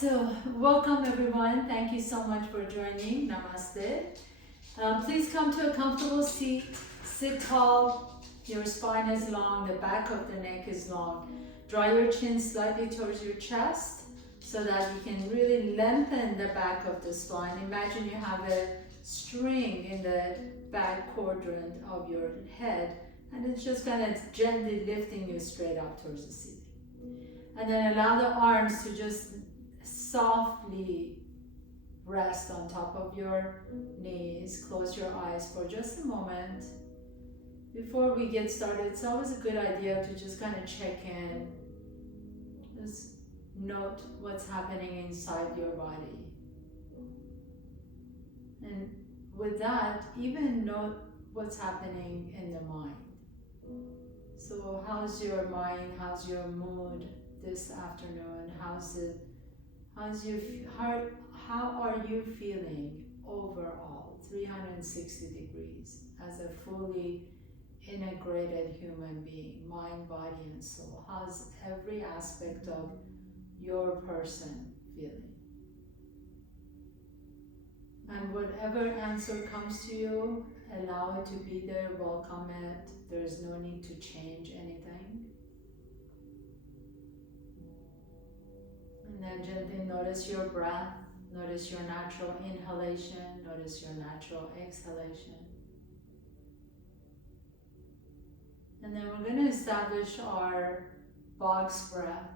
So, welcome everyone. Thank you so much for joining. Namaste. Please come to a comfortable seat. Sit tall. Your spine is long. The back of the neck is long. Draw your chin slightly towards your chest so that you can really lengthen the back of the spine. Imagine you have a string in the back quadrant of your head, and it's just kind of gently lifting you straight up towards the ceiling. And then allow the arms to just softly rest on top of your knees. Close your eyes for just a moment. Before we get started, it's always a good idea to just kind of check in. Just note what's happening inside your body. And with that, even note what's happening in the mind. So how's your mind? How's your mood this afternoon? How are you feeling overall, 360 degrees, as a fully integrated human being, mind, body, and soul? How's every aspect of your person feeling? And whatever answer comes to you, allow it to be there, welcome it. There's no need to change anything. And then gently notice your breath, notice your natural inhalation, notice your natural exhalation. And then we're going to establish our box breath.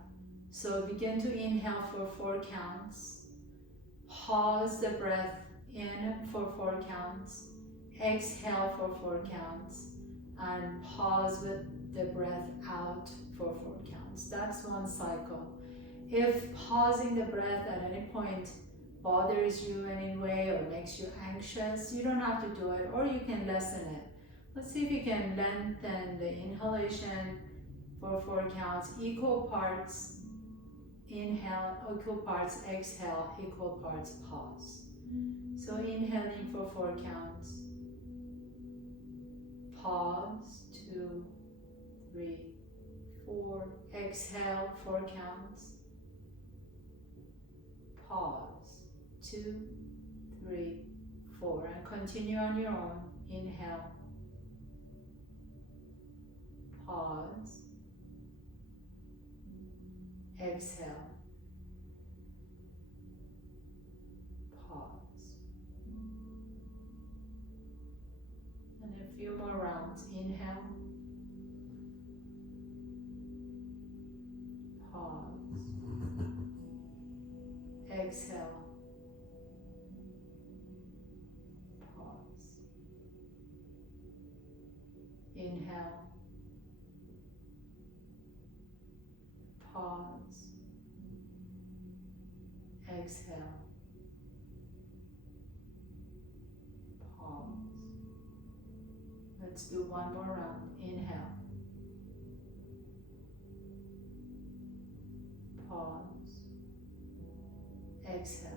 So begin to inhale for 4 counts. Pause the breath in for 4 counts. Exhale for 4 counts. And pause with the breath out for 4 counts. That's one cycle. If pausing the breath at any point bothers you in any way or makes you anxious, you don't have to do it, or you can lessen it. Let's see if you can lengthen the inhalation for 4 counts, equal parts inhale, equal parts exhale, equal parts pause. So inhaling for 4 counts, pause, 2, 3, 4, exhale 4 counts, pause, 2, 3, 4, and continue on your own. Inhale, pause, exhale, pause. And a few more rounds. Inhale, pause, exhale, pause, inhale, pause, exhale, pause. Let's do one more round. Inhale, pause, exhale,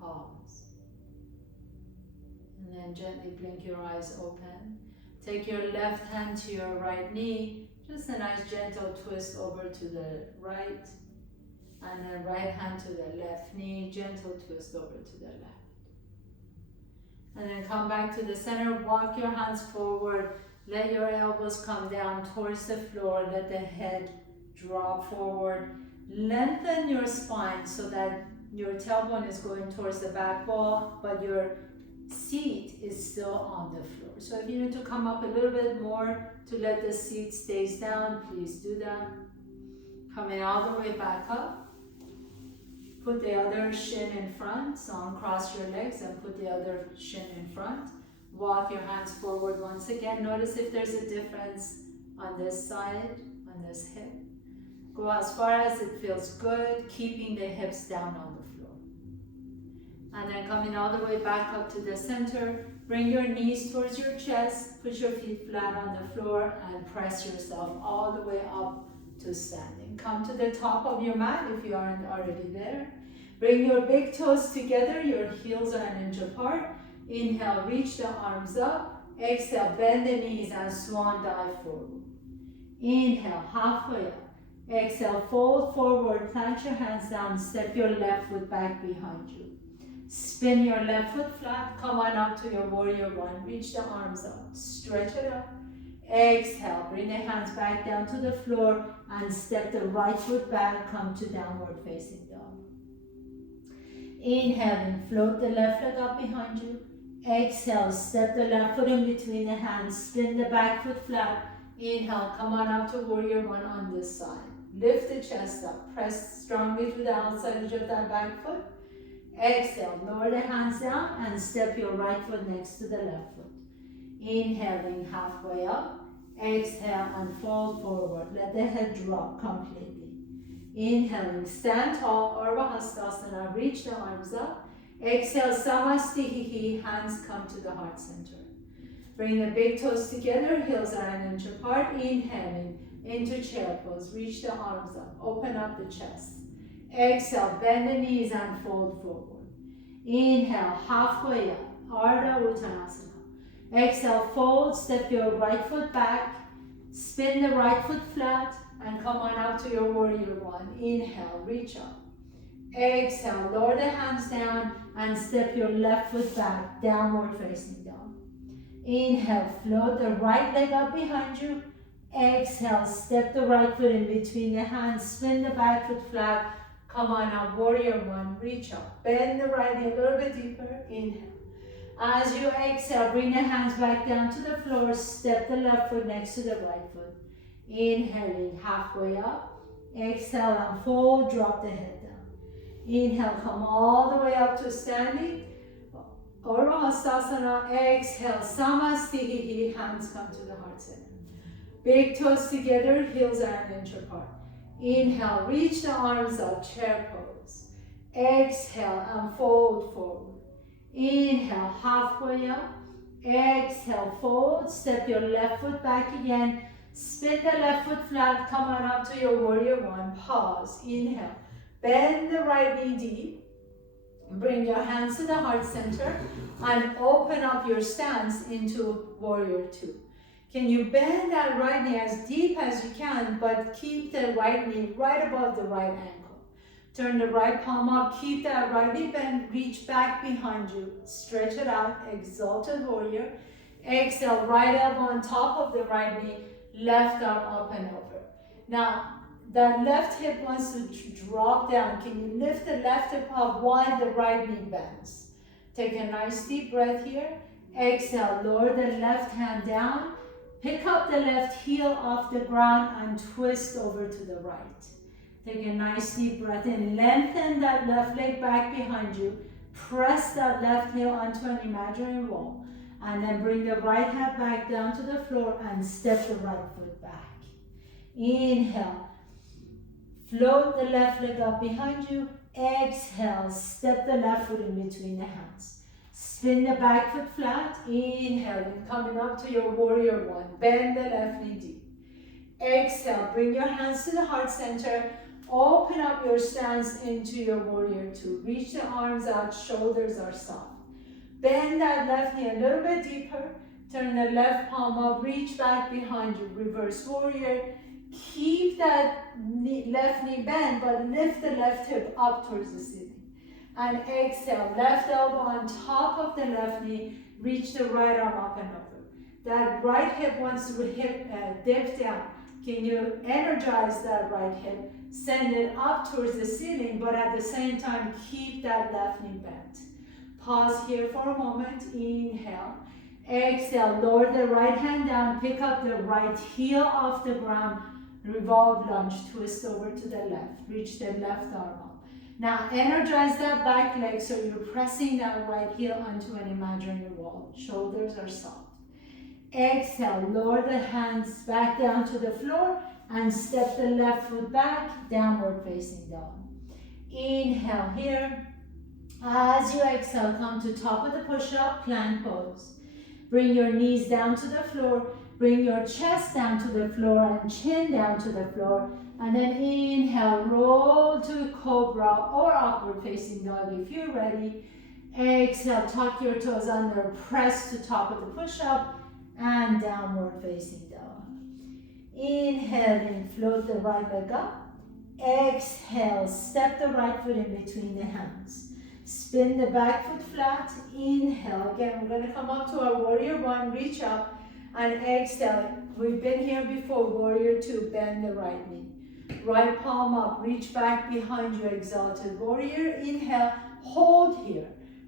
pause. And then gently blink your eyes open. Take your left hand to your right knee, just a nice gentle twist over to the right, and then right hand to the left knee, gentle twist over to the left. And then come back to the center, walk your hands forward, let your elbows come down towards the floor, let the head drop forward. Lengthen your spine so that your tailbone is going towards the back wall, but your seat is still on the floor. So if you need to come up a little bit more to let the seat stays down, please do that. Coming all the way back up. Put the other shin in front, so uncross your legs and put the other shin in front. Walk your hands forward once again. Notice if there's a difference on this side, on this hip. Go as far as it feels good, keeping the hips down on the floor. And then coming all the way back up to the center, bring your knees towards your chest, put your feet flat on the floor, and press yourself all the way up to standing. Come to the top of your mat if you aren't already there. Bring your big toes together, your heels are an inch apart. Inhale, reach the arms up. Exhale, bend the knees and swan dive forward. Inhale, halfway up. Exhale, fold forward, plant your hands down, step your left foot back behind you. Spin your left foot flat, come on up to your warrior one. Reach the arms up, stretch it up. Exhale, bring the hands back down to the floor and step the right foot back, come to downward facing dog. Inhaling, float the left leg up behind you. Exhale, step the left foot in between the hands, spin the back foot flat. Inhale, come on up to warrior one on this side. Lift the chest up, press strongly to the outside edge of that back foot. Exhale, lower the hands down and step your right foot next to the left foot. Inhaling halfway up. Exhale and fold forward. Let the head drop completely. Inhaling, stand tall, Urdhva Hastasana, reach the arms up. Exhale, Samasthiti, hands come to the heart center. Bring the big toes together, heels are an inch apart. Inhaling into chair pose, reach the arms up, open up the chest. Exhale, bend the knees and fold forward. Inhale, halfway up, Ardha Uttanasana. Exhale, fold, step your right foot back, spin the right foot flat, and come on out to your warrior one. Inhale, reach up. Exhale, lower the hands down and step your left foot back, downward facing dog. Inhale, float the right leg up behind you. Exhale, step the right foot in between the hands, spin the back foot flat, come on up, warrior one, reach up. Bend the right knee a little bit deeper, inhale. As you exhale, bring the hands back down to the floor, step the left foot next to the right foot. Inhaling, halfway up. Exhale and fold, drop the head down. Inhale, come all the way up to standing. Urdhva Hastasana, exhale, Samasthiti, hands come to the heart center. Big toes together, heels are an inch apart. Inhale, reach the arms up, chair pose. Exhale and fold forward. Inhale, halfway up. Exhale, fold, step your left foot back again. Spin the left foot flat, come on up to your warrior one. Pause, inhale. Bend the right knee deep. Bring your hands to the heart center and open up your stance into warrior two. Can you bend that right knee as deep as you can, but keep the right knee right above the right ankle. Turn the right palm up, keep that right knee bent, reach back behind you, stretch it out, exalted warrior. Exhale, right elbow on top of the right knee, left arm up and over. Now, the left hip wants to drop down. Can you lift the left hip up while the right knee bends? Take a nice deep breath here. Exhale, lower the left hand down. Pick up the left heel off the ground and twist over to the right. Take a nice deep breath in. Lengthen that left leg back behind you. Press that left heel onto an imaginary wall. And then bring the right hand back down to the floor and step the right foot back. Inhale. Float the left leg up behind you. Exhale. Step the left foot in between the hands. Spin the back foot flat. Inhale. And coming up to your warrior one. Bend the left knee deep. Exhale. Bring your hands to the heart center. Open up your stance into your warrior two. Reach the arms out. Shoulders are soft. Bend that left knee a little bit deeper. Turn the left palm up. Reach back behind you. Reverse warrior. Keep that left knee bent, but lift the left hip up towards the ceiling. And exhale, left elbow on top of the left knee. Reach the right arm up and over. That right hip wants to dip down. Can you energize that right hip? Send it up towards the ceiling, but at the same time, keep that left knee bent. Pause here for a moment. Inhale. Exhale, lower the right hand down. Pick up the right heel off the ground. Revolve lunge, twist over to the left. Reach the left arm up. Now energize that back leg so you're pressing that right heel onto an imaginary wall. Shoulders are soft. Exhale, lower the hands back down to the floor and step the left foot back, downward facing dog. Inhale here. As you exhale, come to top of the push-up, plank pose. Bring your knees down to the floor. Bring your chest down to the floor and chin down to the floor. And then inhale, roll to cobra or upward facing dog if you're ready. Exhale, tuck your toes under, press to top of the push-up and downward facing dog. Inhaling, float the right leg up. Exhale, step the right foot in between the hands. Spin the back foot flat. Inhale. Again, we're going to come up to our warrior one, reach up, and exhale. We've been here before, warrior two, bend the right knee. Right palm up, reach back behind you, exalted warrior. Inhale, hold here.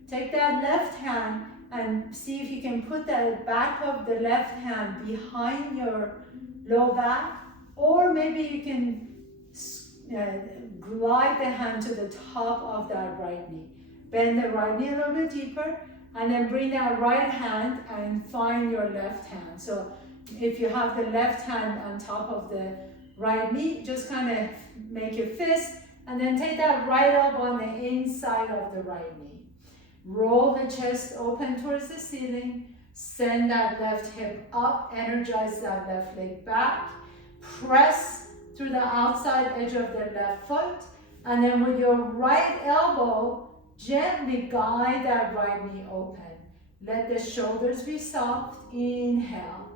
Take that left hand and see if you can put that back of the left hand behind your low back, or maybe you can glide the hand to the top of that right knee. Bend the right knee a little bit deeper, and then bring that right hand and find your left hand. So if you have the left hand on top of the right knee, just kind of make a fist, and then take that right elbow on the inside of the right knee. Roll the chest open towards the ceiling. Send that left hip up. Energize that left leg back. Press through the outside edge of the left foot. And then with your right elbow, gently guide that right knee open. Let the shoulders be soft. Inhale.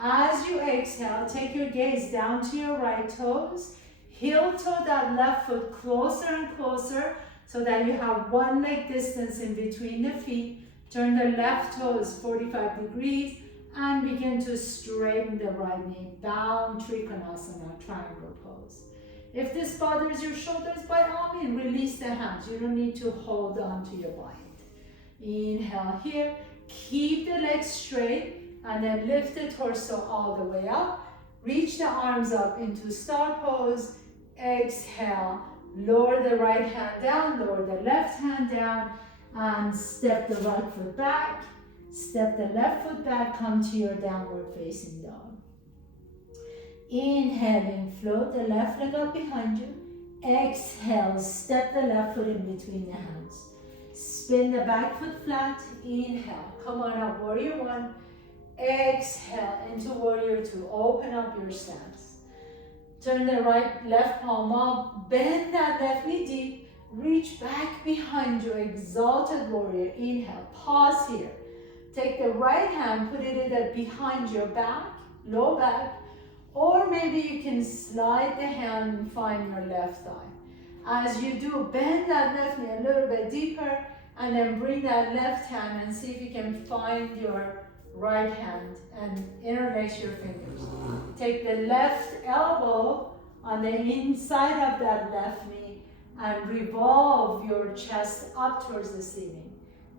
As you exhale, take your gaze down to your right toes. Heel toe that left foot closer and closer so that you have one leg distance in between the feet. Turn the left toes 45 degrees and begin to straighten the right knee. Bound Trikonasana, triangle pose. If this bothers your shoulders, by all means, release the hands. You don't need to hold on to your bind. Inhale here. Keep the legs straight and then lift the torso all the way up. Reach the arms up into star pose. Exhale. Lower the right hand down, lower the left hand down, and step the right foot back. Step the left foot back, come to your downward facing dog. Inhaling, float the left leg up behind you. Exhale, step the left foot in between the hands. Spin the back foot flat. Inhale, come on up, warrior one. Exhale into warrior two. Open up your stance. Turn the left palm up. Bend that left knee deep. Reach back behind you, exalted warrior. Inhale, pause here. Take the right hand, put it either behind your back, low back, or maybe you can slide the hand and find your left thigh. As you do, bend that left knee a little bit deeper, and then bring that left hand and see if you can find your right hand and interlace your fingers. Take the left elbow on the inside of that left knee and revolve your chest up towards the ceiling.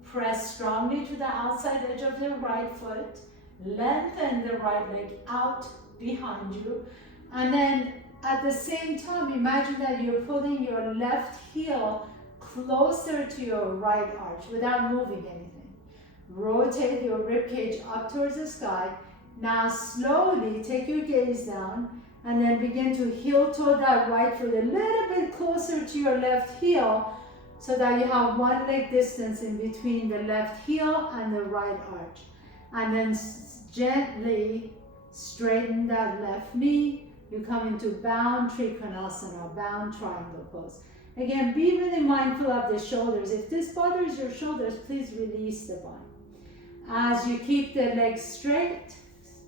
Press strongly to the outside edge of the right foot. Lengthen the right leg out behind you. And then at the same time, imagine that you're pulling your left heel closer to your right arch without moving anything. Rotate your ribcage up towards the sky. Now slowly take your gaze down and then begin to heel toe that right foot a little bit closer to your left heel so that you have one leg distance in between the left heel and the right arch. And then gently straighten that left knee. You come into bound Trikonasana, bound triangle pose. Again, be really mindful of the shoulders. If this bothers your shoulders, please release the bind. As you keep the legs straight,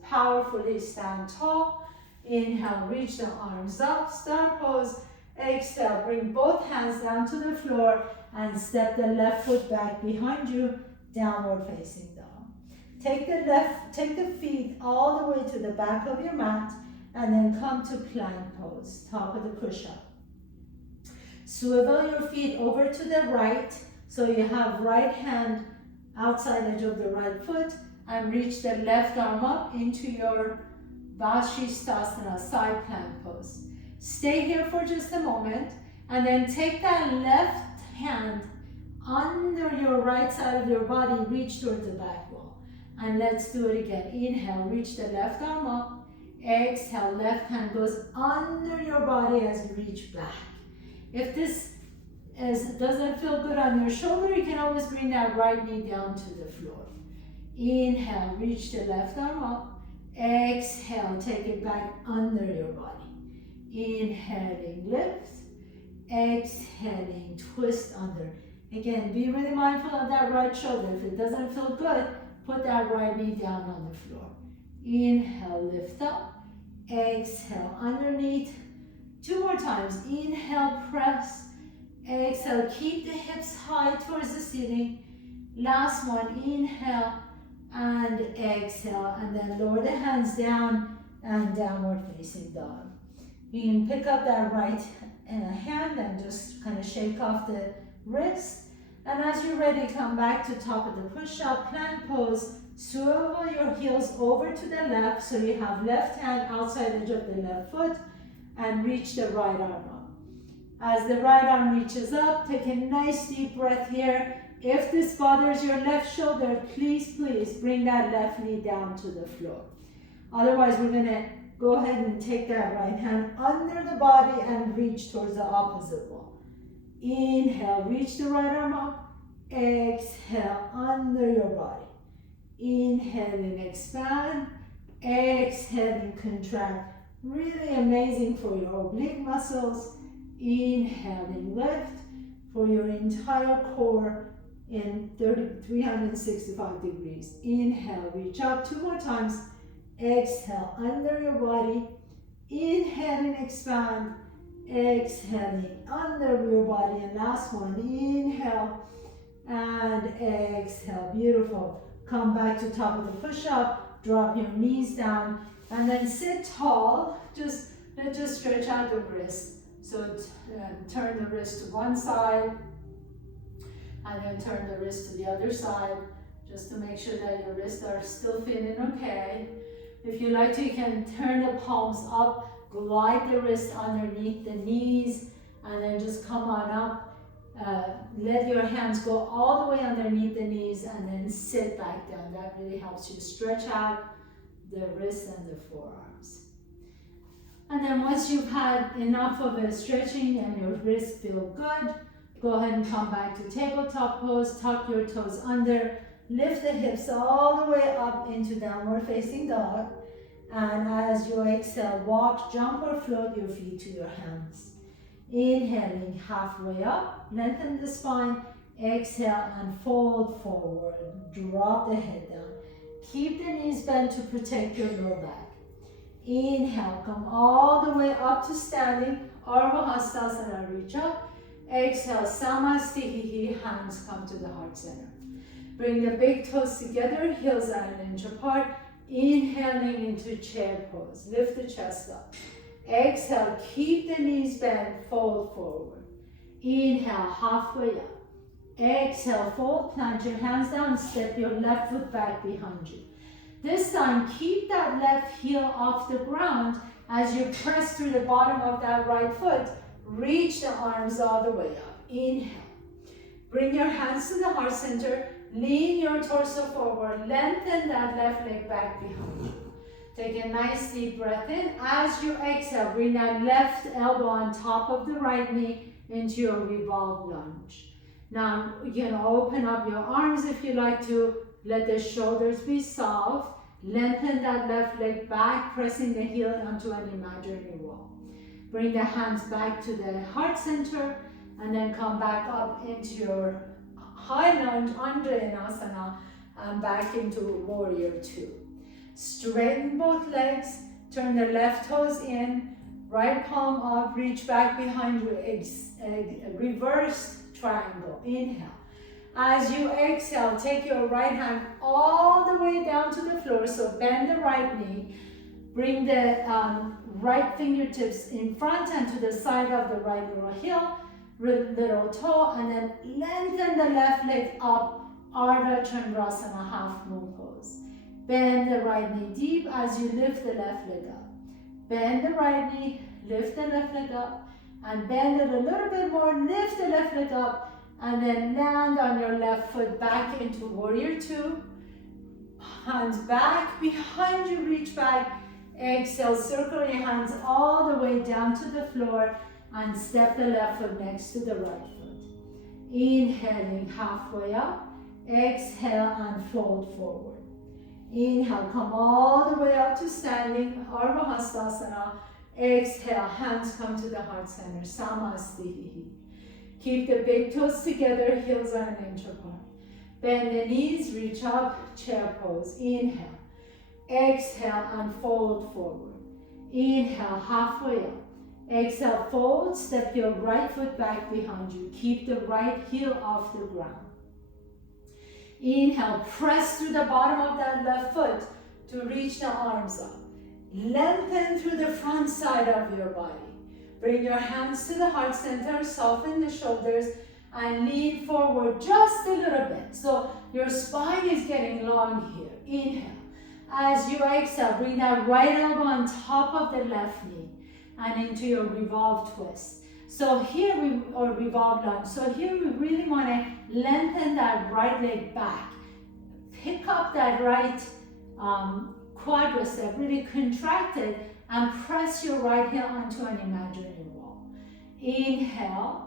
powerfully stand tall. Inhale, reach the arms up, star pose. Exhale, bring both hands down to the floor and step the left foot back behind you, downward facing dog. Take the feet all the way to the back of your mat and then come to plank pose, top of the push-up. Swivel your feet over to the right so you have right hand outside edge of the right foot and reach the left arm up into your Vashisthasana, side plank pose. Stay here for just a moment and then take that left hand under your right side of your body, reach towards the back wall. And let's do it again. Inhale, reach the left arm up. Exhale, left hand goes under your body as you reach back. If this doesn't feel good on your shoulder, you can always bring that right knee down to the floor. Inhale, reach the left arm up. Exhale, take it back under your body. Inhaling, lift. Exhaling, twist under. Again, be really mindful of that right shoulder. If it doesn't feel good, put that right knee down on the floor. Inhale, lift up. Exhale, underneath. 2 more times. Inhale, press. Exhale, keep the hips high towards the ceiling. Last one, inhale and exhale. And then lower the hands down and downward facing dog. You can pick up that right hand and just kind of shake off the wrist. And as you're ready, come back to top of the push-up, plank pose. Swivel your heels over to the left so you have left hand outside edge of the left foot and reach the right arm up. As the right arm reaches up, take a nice deep breath here. If this bothers your left shoulder, please bring that left knee down to the floor. Otherwise, we're gonna go ahead and take that right hand under the body and reach towards the opposite wall. Inhale, reach the right arm up. Exhale, under your body. Inhaling, expand. Exhaling, contract. Really amazing for your oblique muscles. Inhaling, lift for your entire core in 365 degrees. Inhale, reach up 2 more times. Exhale, under your body. Inhaling, expand. Exhaling, under your body. And last one, inhale and exhale. Beautiful. Come back to top of the push-up. Drop your knees down. And then sit tall. Let's just stretch out the wrist. So turn the wrist to one side. And then turn the wrist to the other side. Just to make sure that your wrists are still feeling okay. If you like to, you can turn the palms up. Glide the wrist underneath the knees. And then just come on up. Let your hands go all the way underneath the knees and then sit back down. That really helps you stretch out the wrists and the forearms. And then once you've had enough of a stretching and your wrists feel good, go ahead and come back to tabletop pose. Tuck your toes under. Lift the hips all the way up into downward facing dog. And as you exhale, walk, jump or float your feet to your hands. Inhaling halfway up, lengthen the spine. Exhale and fold forward. Drop the head down. Keep the knees bent to protect your low back. Inhale, come all the way up to standing. Ardha Hastasana, reach up. Exhale, Samasthiti, hands come to the heart center. Bring the big toes together, heels are an inch apart. Inhaling into chair pose. Lift the chest up. Exhale, keep the knees bent, fold forward. Inhale, halfway up. Exhale, fold, plant your hands down, step your left foot back behind you. This time, keep that left heel off the ground as you press through the bottom of that right foot. Reach the arms all the way up. Inhale. Bring your hands to the heart center. Lean your torso forward. Lengthen that left leg back behind you. Take a nice deep breath in. As you exhale, bring that left elbow on top of the right knee into your revolved lunge. Now, you can open up your arms if you like to. Let the shoulders be soft. Lengthen that left leg back, pressing the heel onto an imaginary wall. Bring the hands back to the heart center, and then come back up into your high lunge, Anjaneyasana, and back into warrior two. Straighten both legs, turn the left toes in, right palm up, reach back behind you, reverse triangle. Inhale. As you exhale, take your right hand all the way down to the floor, so bend the right knee, bring the right fingertips in front and to the side of the right little heel, little toe, and then lengthen the left leg up, Ardha Chandrasana, half moon pose. Bend the right knee deep as you lift the left leg up. Bend the right knee, lift the left leg up, and bend it a little bit more, lift the left leg up, and then land on your left foot back into warrior two. Hands back behind you, reach back. Exhale, circle your hands all the way down to the floor and step the left foot next to the right foot. Inhaling halfway up. Exhale and fold forward. Inhale, come all the way up to standing, Ardha Hastasana. Exhale, hands come to the heart center, Samasthiti. Keep the big toes together, heels are an inch apart. Bend the knees, reach up, chair pose. Inhale. Exhale and fold forward. Inhale, halfway up. Exhale, fold, step your right foot back behind you. Keep the right heel off the ground. Inhale, press through the bottom of that left foot to reach the arms up. Lengthen through the front side of your body. Bring your hands to the heart center, soften the shoulders, and lean forward just a little bit. So your spine is getting long here. Inhale. As you exhale, bring that right elbow on top of the left knee and into your revolve twist. So here or revolve lunge. So here we really want to lengthen that right leg back. Pick up that right quadricep, really contract it, and press your right heel onto an imaginary wall. Inhale.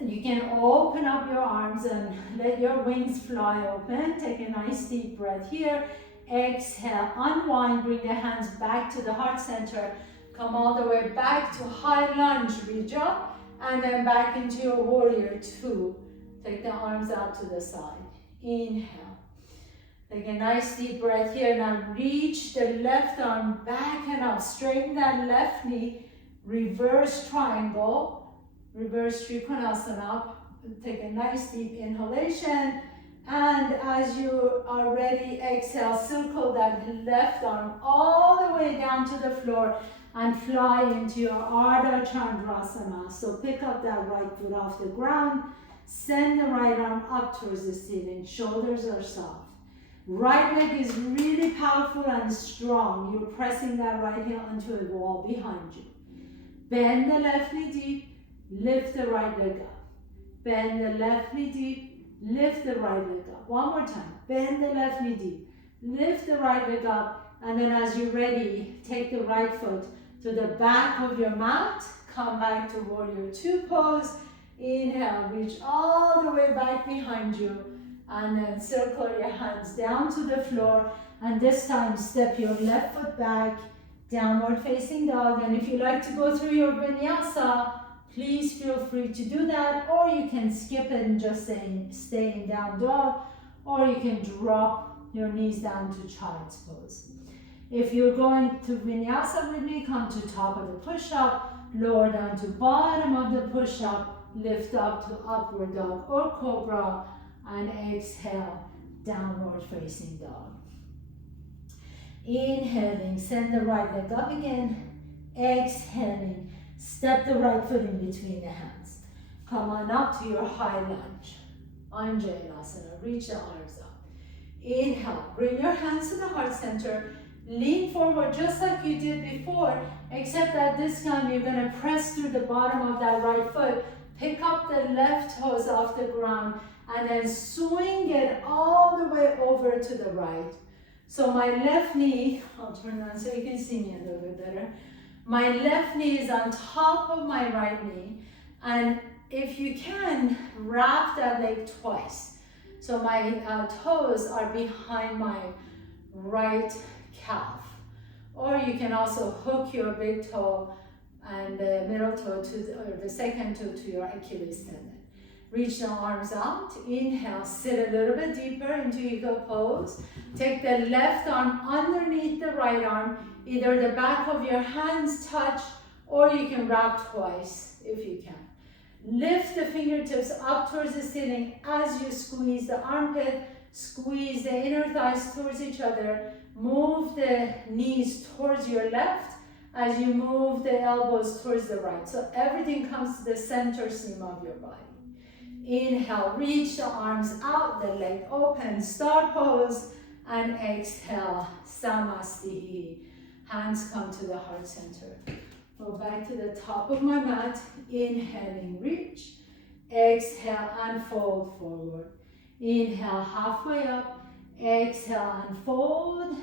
You can open up your arms and let your wings fly open. Take a nice deep breath here. Exhale, unwind, bring the hands back to the heart center. Come all the way back to high lunge, reach up, and then back into your warrior two. Take the arms out to the side. Inhale. Take a nice deep breath here. Now reach the left arm back and up. Straighten that left knee. Reverse triangle. Reverse Trikonasana. Take a nice deep inhalation. And as you are ready, exhale, circle that left arm all the way down to the floor and fly into your Ardha Chandrasana. So pick up that right foot off the ground. Send the right arm up towards the ceiling. Shoulders are soft. Right leg is really powerful and strong. You're pressing that right heel onto a wall behind you. Bend the left knee deep. Lift the right leg up. Bend the left knee deep. Lift the right leg up. One more time. Bend the left knee deep. Lift the right leg up. And then as you're ready, take the right foot to the back of your mat. Come back to warrior two pose. Inhale, reach all the way back behind you. And then circle your hands down to the floor. And this time, step your left foot back. Downward facing dog. And if you like to go through your vinyasa, please feel free to do that, or you can skip it and just stay in down dog, or you can drop your knees down to child's pose. If you're going to vinyasa with me, come to top of the push-up, lower down to bottom of the push-up, lift up to upward dog or cobra, and exhale, downward facing dog. Inhaling, send the right leg up again. Exhaling, step the right foot in between the hands. Come on up to your high lunge. Anjalinasana, reach the arms up. Inhale, bring your hands to the heart center. Lean forward just like you did before, except that this time you're going to press through the bottom of that right foot. Pick up the left toes off the ground and then swing it all the way over to the right. So my left knee, I'll turn around so you can see me a little bit better. My left knee is on top of my right knee, and if you can, wrap that leg twice. So my toes are behind my right calf. Or you can also hook your big toe and the middle toe or the second toe to your Achilles tendon. Reach the arms out. Inhale, sit a little bit deeper into eagle pose. Take the left arm underneath the right arm. Either the back of your hands touch, or you can wrap twice if you can. Lift the fingertips up towards the ceiling as you squeeze the armpit, squeeze the inner thighs towards each other. Move the knees towards your left as you move the elbows towards the right. So everything comes to the center seam of your body. Inhale, reach the arms out, the leg open, star pose, and exhale, Samasthihi. Hands come to the heart center. Go back to the top of my mat. Inhaling, reach. Exhale, unfold forward. Inhale, halfway up. Exhale, unfold.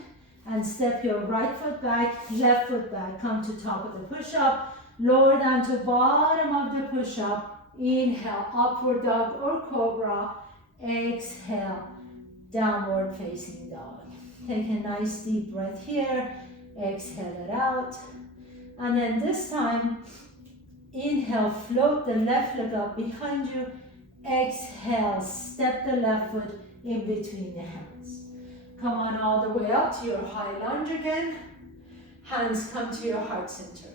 And step your right foot back, left foot back. Come to top of the push-up. Lower down to bottom of the push-up. Inhale, upward dog or cobra. Exhale, downward facing dog. Take a nice deep breath here. Exhale it out. And then this time, inhale, float the left leg up behind you. Exhale, step the left foot in between the hands. Come on all the way up to your high lunge again. Hands come to your heart center.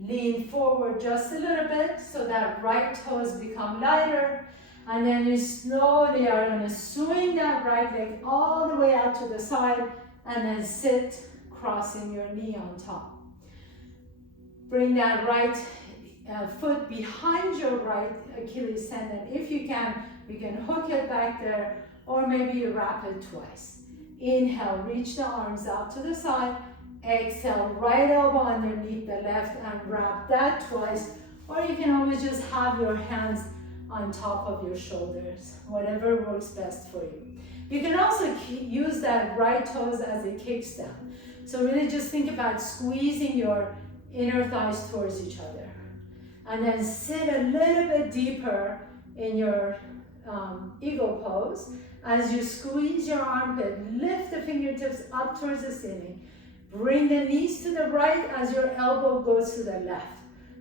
Lean forward just a little bit so that right toes become lighter. And then you slowly are going to swing that right leg all the way out to the side and then sit crossing your knee on top. Bring that right foot behind your right Achilles tendon. If you can hook it back there, or maybe you wrap it twice. Inhale, reach the arms out to the side. Exhale, right elbow underneath the left and wrap that twice. Or you can always just have your hands on top of your shoulders, whatever works best for you. You can also use that right toes as a kickstand. So really just think about squeezing your inner thighs towards each other. And then sit a little bit deeper in your eagle pose. As you squeeze your armpit, lift the fingertips up towards the ceiling. Bring the knees to the right as your elbow goes to the left.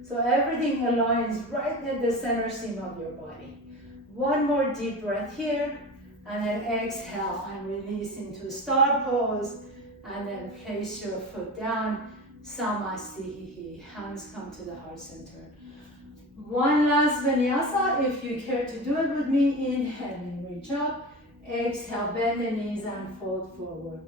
So everything aligns right at the center seam of your body. One more deep breath here, and then exhale and release into star pose, and then place your foot down, Samastihi. Hands come to the heart center. One last vinyasa, if you care to do it with me. Inhaling, reach up. Exhale, bend the knees and fold forward.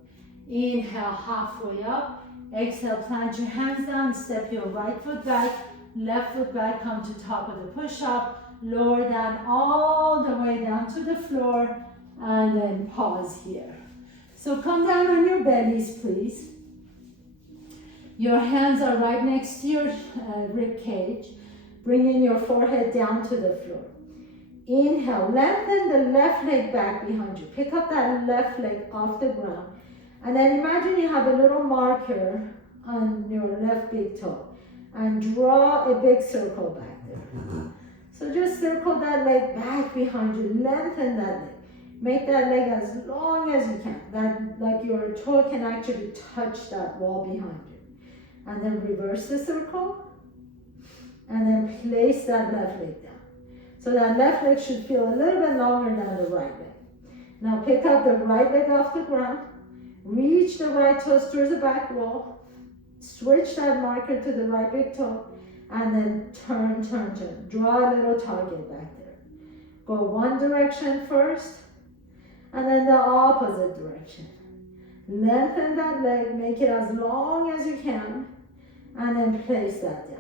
Inhale, halfway up. Exhale, plant your hands down, step your right foot back, left foot back, come to top of the push-up, lower down all the way down to the floor, and then pause here. So come down on your bellies, please. Your hands are right next to your rib cage, bringing your forehead down to the floor. Inhale, lengthen the left leg back behind you. Pick up that left leg off the ground. And then imagine you have a little marker on your left big toe. And draw a big circle back there. So just circle that leg back behind you. Lengthen that leg. Make that leg as long as you can. That, like your toe can actually touch that wall behind you. And then reverse the circle. And then place that left leg down. So that left leg should feel a little bit longer than the right leg. Now pick up the right leg off the ground. Reach the right toes towards the back wall. Switch that marker to the right big toe. And then turn. Draw a little target back there. Go one direction first. And then the opposite direction. Lengthen that leg. Make it as long as you can. And then place that down.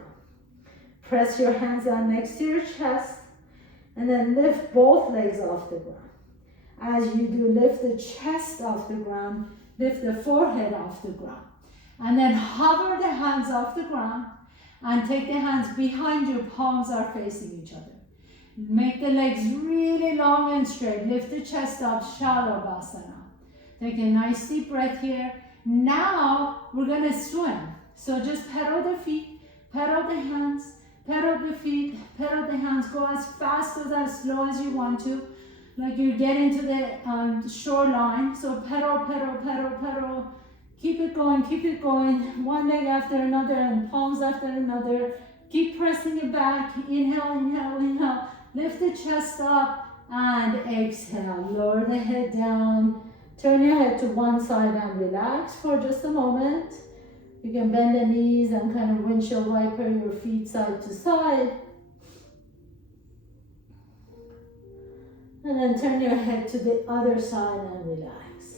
Press your hands down next to your chest. And then lift both legs off the ground. As you do, lift the chest off the ground. Lift the forehead off the ground. And then hover the hands off the ground. And take the hands behind you. Palms are facing each other. Make the legs really long and straight. Lift the chest up. Shalabhasana. Take a nice deep breath here. Now we're going to swim. So just pedal the feet. Pedal the hands. Pedal the feet, pedal the hands, go as fast or as slow as you want to. Like you're getting to the shoreline. So pedal. Keep it going. One leg after another and palms after another. Keep pressing it back. Inhale. Lift the chest up and exhale. Lower the head down. Turn your head to one side and relax for just a moment. You can bend the knees and kind of windshield wiper your feet side to side. And then turn your head to the other side and relax.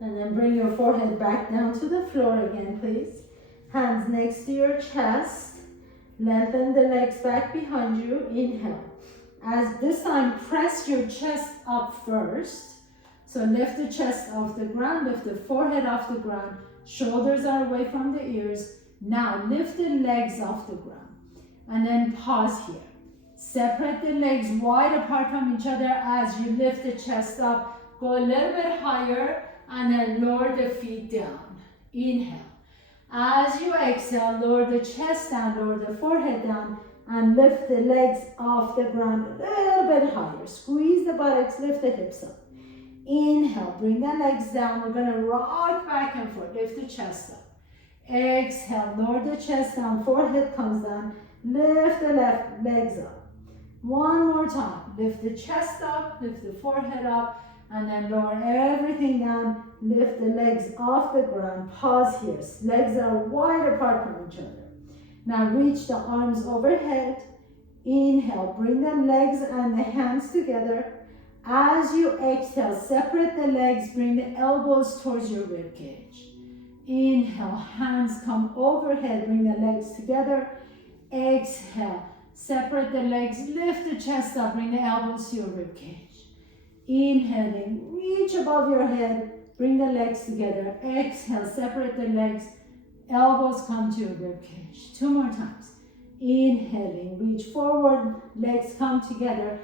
And then bring your forehead back down to the floor again, please. Hands next to your chest. Lengthen the legs back behind you. Inhale. As this time, press your chest up first. So lift the chest off the ground, lift the forehead off the ground, shoulders are away from the ears. Now lift the legs off the ground and then pause here. Separate the legs wide apart from each other as you lift the chest up. Go a little bit higher and then lower the feet down. Inhale. As you exhale, lower the chest down, lower the forehead down, and lift the legs off the ground a little bit higher. Squeeze the buttocks, lift the hips up. Inhale, bring the legs down. We're gonna rock back and forth. Lift the chest up. Exhale, lower the chest down, forehead comes down. Lift the left legs up. One more time. Lift the chest up, lift the forehead up, and then lower everything down. Lift the legs off the ground. Pause here. Legs are wide apart from each other. Now reach the arms overhead. Inhale, bring the legs and the hands together. As you exhale, separate the legs, bring the elbows towards your rib cage. Inhale, hands come overhead, bring the legs together. Exhale, separate the legs, lift the chest up, bring the elbows to your rib cage. Inhaling, reach above your head, bring the legs together. Exhale, separate the legs, elbows come to your rib cage. 2 more times. Inhaling, reach forward, legs come together.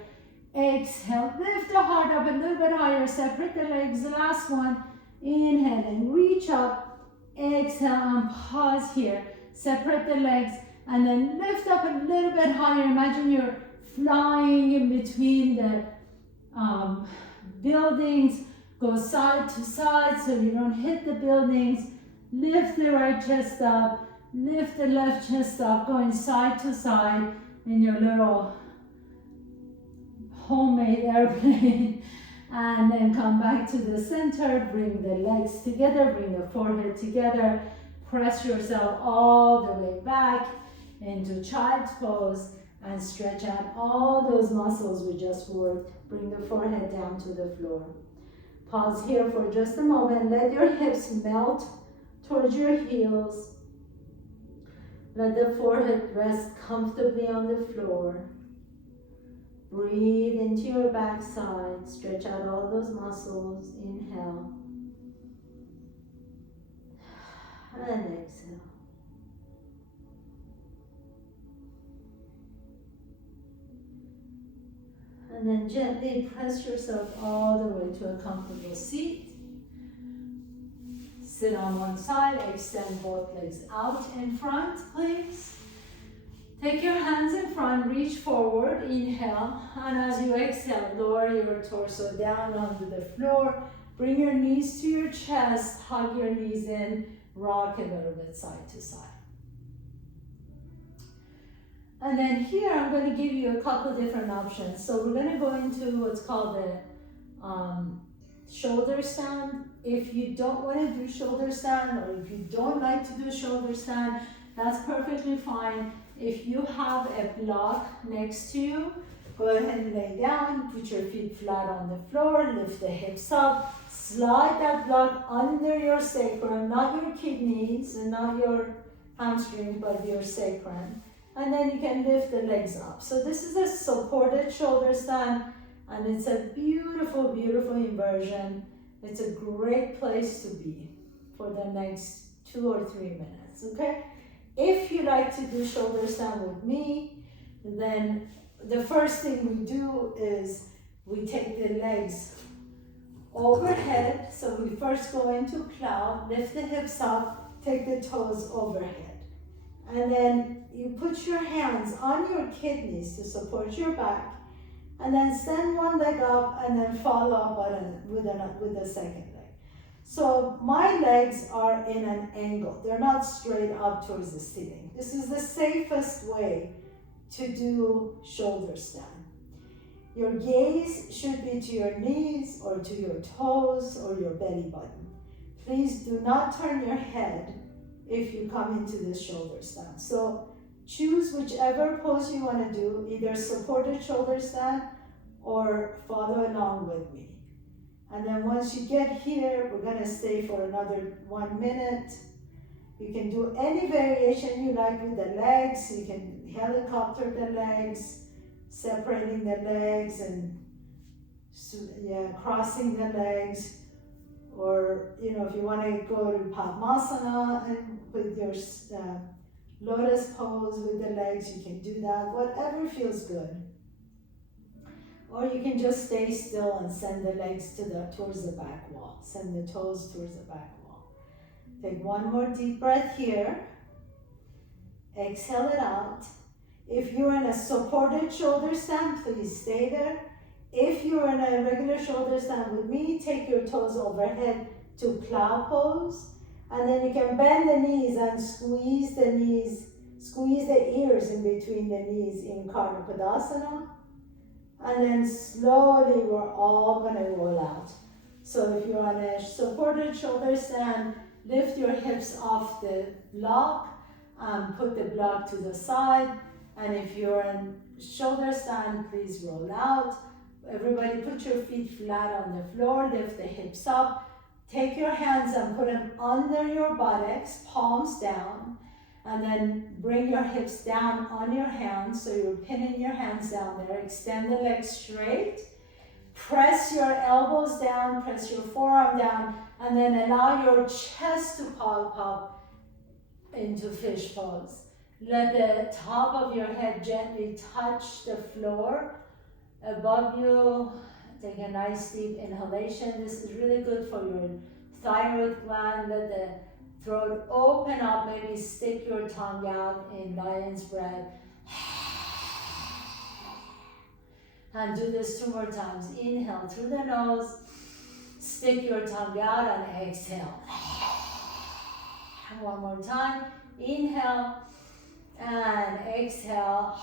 Exhale, lift the heart up a little bit higher, separate the legs. Last one. Inhaling, reach up. Exhale and pause here. Separate the legs and then lift up a little bit higher. Imagine you're flying in between the buildings. Go side to side so you don't hit the buildings. Lift the right chest up. Lift the left chest up, going side to side in your little homemade airplane. And then come back to the center, bring the legs together, bring the forehead together, press yourself all the way back into child's pose and stretch out all those muscles we just worked. Bring the forehead down to the floor. Pause here for just a moment. Let your hips melt towards your heels. Let the forehead rest comfortably on the floor. Breathe into your backside. Stretch out all those muscles. Inhale. And exhale. And then gently press yourself all the way to a comfortable seat. Sit on one side, extend both legs out in front, please. Take your hands in front, reach forward, inhale, and as you exhale, lower your torso down onto the floor. Bring your knees to your chest, hug your knees in, rock a little bit side to side. And then here, I'm going to give you a couple different options. So we're going to go into what's called the shoulder stand. If you don't want to do shoulder stand, or if you don't like to do shoulder stand, that's perfectly fine. If you have a block next to you, go ahead and lay down, put your feet flat on the floor, lift the hips up, slide that block under your sacrum, not your kidneys and not your hamstring, but your sacrum. And then you can lift the legs up. So this is a supported shoulder stand, and it's a beautiful, beautiful inversion. It's a great place to be for the next 2 or 3 minutes, okay? If you like to do shoulder stand with me, then the first thing we do is we take the legs overhead. So we first go into plow, lift the hips up, take the toes overhead. And then you put your hands on your kidneys to support your back, and then stand one leg up and then follow up with the second leg. So my legs are in an angle. They're not straight up towards the ceiling. This is the safest way to do shoulder stand. Your gaze should be to your knees or to your toes or your belly button. Please do not turn your head if you come into this shoulder stand. So choose whichever pose you want to do, either supported shoulder stand or follow along with me. And then once you get here, we're going to stay for another 1 minute. You can do any variation you like with the legs. You can helicopter the legs, separating the legs and crossing the legs. Or, if you want to go to Padmasana and with your lotus pose with the legs, you can do that, whatever feels good. Or you can just stay still and send the legs towards the back wall. Send the toes towards the back wall. Take one more deep breath here. Exhale it out. If you're in a supported shoulder stand, please stay there. If you're in a regular shoulder stand with me, take your toes overhead to plow pose. And then you can bend the knees and squeeze the ears in between the knees in Karnapadasana. And then slowly we're all gonna roll out. So if you're on a supported shoulder stand, lift your hips off the block, put the block to the side. And if you're in shoulder stand, please roll out. Everybody put your feet flat on the floor, lift the hips up. Take your hands and put them under your buttocks, palms down. And then bring your hips down on your hands, so you're pinning your hands down there. Extend the legs straight. Press your elbows down, press your forearm down, and then allow your chest to pop up into fish pose. Let the top of your head gently touch the floor above you. Take a nice deep inhalation. This is really good for your thyroid gland. Let the throat open up, maybe stick your tongue out in lion's breath. And do this 2 more times. Inhale through the nose, stick your tongue out and exhale. And 1 more time. Inhale and exhale.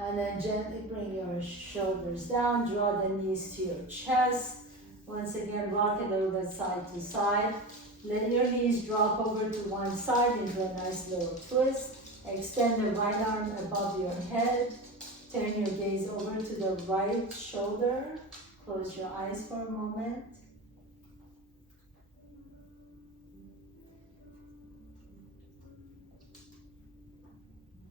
And then gently bring your shoulders down, draw the knees to your chest. Once again, rock a little bit side to side. Let your knees drop over to one side into a nice little twist. Extend the right arm above your head. Turn your gaze over to the right shoulder. Close your eyes for a moment.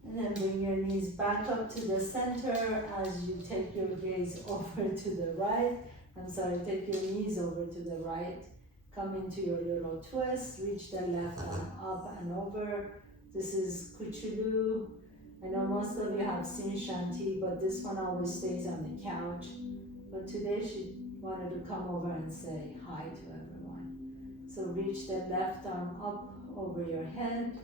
And then bring your knees back up to the center as you take your gaze over to the right. Take your knees over to the right. Come into your little twist. Reach the left arm up and over. This is Kuchulu. I know most of you have seen Shanti, but this one always stays on the couch. But today she wanted to come over and say hi to everyone. So reach the left arm up over your head.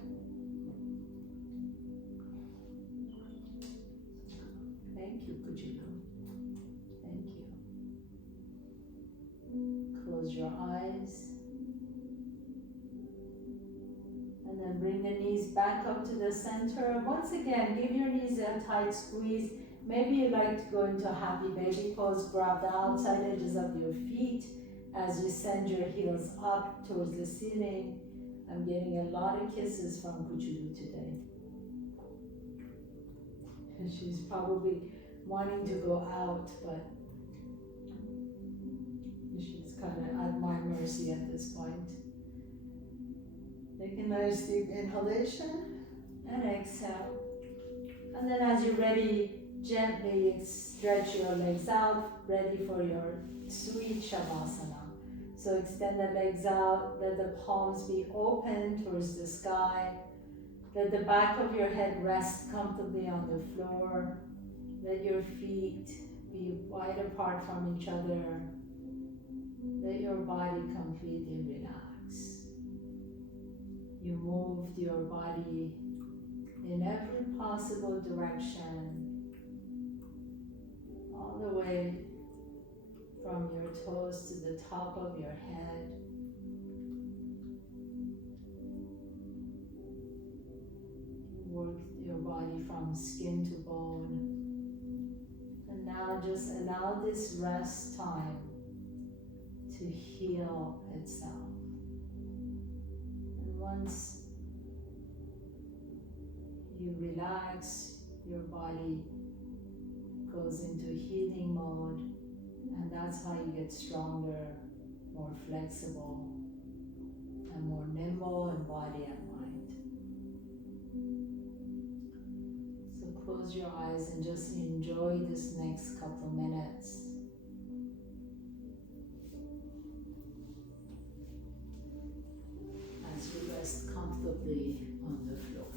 Thank you, Kuchulu. Thank you. Close your eyes. And then bring the knees back up to the center. Once again, give your knees a tight squeeze. Maybe you like to go into a happy baby pose. Grab the outside edges of your feet as you send your heels up towards the ceiling. I'm getting a lot of kisses from Kuchulu today. She's probably wanting to go out, but she's kind of at my mercy at this point. Take a nice deep inhalation and exhale. And then as you're ready, gently stretch your legs out, ready for your sweet Shavasana. So extend the legs out, let the palms be open towards the sky. Let the back of your head rest comfortably on the floor. Let your feet be wide apart from each other. Let your body completely relax. You moved your body in every possible direction, all the way from your toes to the top of your head. Work your body from skin to bone. And now just allow this rest time to heal itself. And once you relax, your body goes into healing mode, and that's how you get stronger, more flexible, and more nimble in body and mind. So close your eyes and just enjoy this next couple minutes. As you rest comfortably on the floor.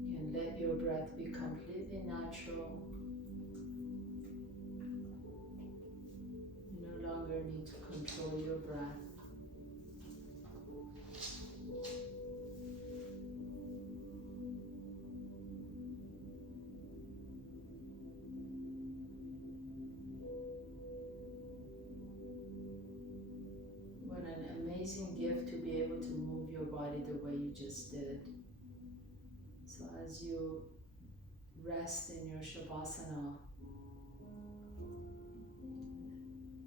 You can let your breath be completely natural. You no longer need to control your breath. amazing gift to be able to move your body the way you just did. So as you rest in your Shavasana,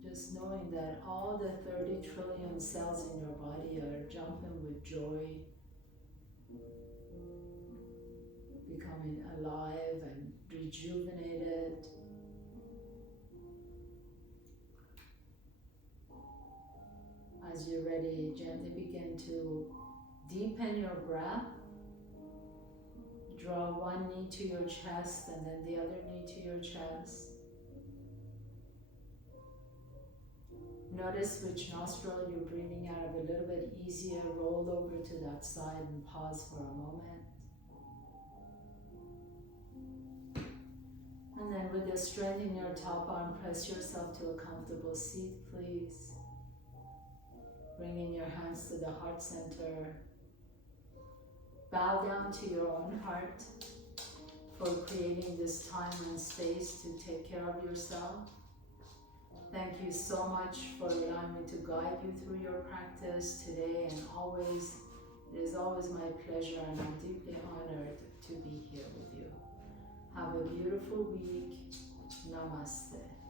just knowing that all the 30 trillion cells in your body are jumping with joy, becoming alive and rejuvenated. As you're ready, gently begin to deepen your breath. Draw one knee to your chest and then the other knee to your chest. Notice which nostril you're breathing out of a little bit easier. Roll over to that side and pause for a moment. And then with the strength in your top arm, press yourself to a comfortable seat, please. Bringing your hands to the heart center. Bow down to your own heart for creating this time and space to take care of yourself. Thank you so much for allowing me to guide you through your practice today and always. It is always my pleasure and I'm deeply honored to be here with you. Have a beautiful week. Namaste.